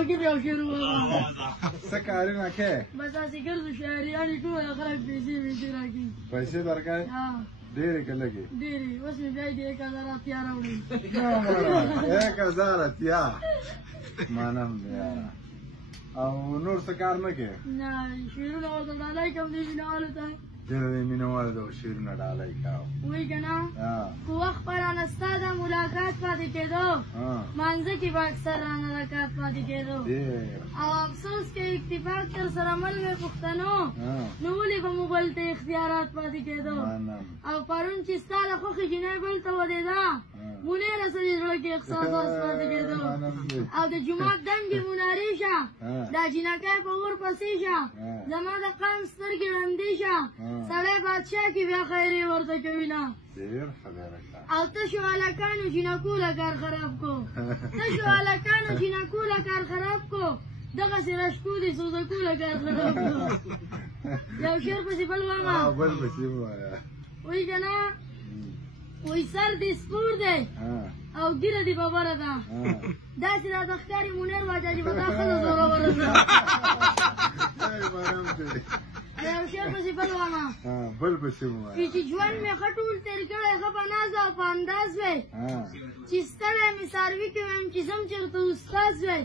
وكيف يا شيرو سكارنا كه بس أسيكرت شهرياني كله خرج بيسي بيسي راكي पैसे दरकार डेरे के लगे डेरे उसमें जाए 1000 तियारा उड़ी 1000 तिया मानम यार او نور سکار نه کې نه شیرونه ورته ډالۍ کوم دي مینهوالو ته ډېر د مینهوالو د شیرونه ډالۍ کوو وایي که نه خو وخت به رانه ستا د ملاقات پاتې کېدو مانځه کې به اکثر رانه رکات پاتې کېدو او افسوس کې اتفاق تر سره مل مې پښتنو نو ولې به مو بل ته اختیارات پاتې کېدو او پرون چې ستا د خوښې جینۍ بل ته ودېده منیره سړي زړه کې احساسات پاتې کېدو او د جومات دنګې منارې شه دا جینکۍ په اور پسې شه زما د قام سترګې ړندې شه سړی بادشاه کې بیا خیرې ورته کوي نه او تشو هلکانو جینکو له کار خراب کو تشو هلکانو جینکو له کار خراب کو دغسې رشکو دې سوزکو له کار خراب کو یو شعر پسې بل واما وایي که نه وایي سر دې سپور دی او ګیره دې ببره ده داسې راته ښکاري منیر باچا چې په دا ښځه زوروره ده یو شعر پسې بل واما چې ژوند مې ښه ټول تېر کړی ښه په ناز او په انداز وی چې ستړی مې څاروي کې ویم چې ځم چېرته استاز وی